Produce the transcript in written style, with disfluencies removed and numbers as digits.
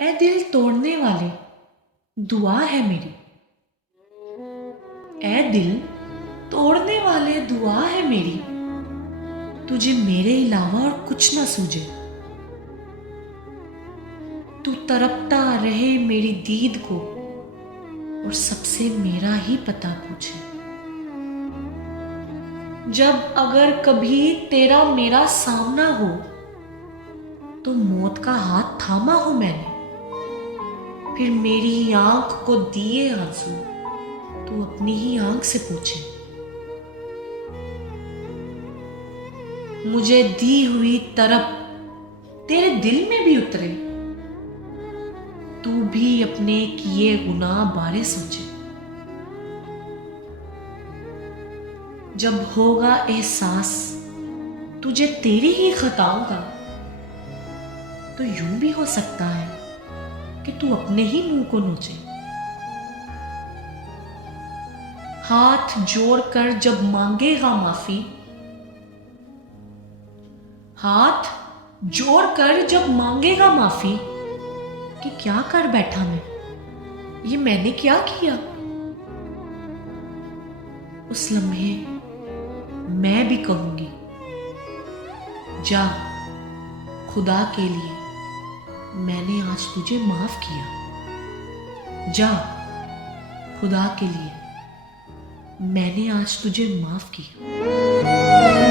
ए दिल तोड़ने वाले, दुआ है मेरी। ए दिल तोड़ने वाले, दुआ है मेरी। तुझे मेरे अलावा और कुछ ना सूझे। तू तड़पता रहे मेरी दीद को और सबसे मेरा ही पता पूछे। जब अगर कभी तेरा मेरा सामना हो तो मौत का हाथ थामा हो मैंने। फिर मेरी आंख को दिए आंसू तू अपनी ही आंख से पूछे। मुझे दी हुई तरफ तेरे दिल में भी उतरे। तू भी अपने किए गुनाह बारे सोचे। जब होगा एहसास तुझे तेरी ही खताओं का तो यूं भी हो सकता है कि तू अपने ही मुंह को नोचे। हाथ जोड़कर जब मांगेगा माफी, हाथ जोड़कर जब मांगेगा माफी कि क्या कर बैठा मैं, ये मैंने क्या किया। उस लम्हे मैं भी कहूंगी, जा खुदा के लिए मैंने आज तुझे माफ किया। जा खुदा के लिए मैंने आज तुझे माफ किया।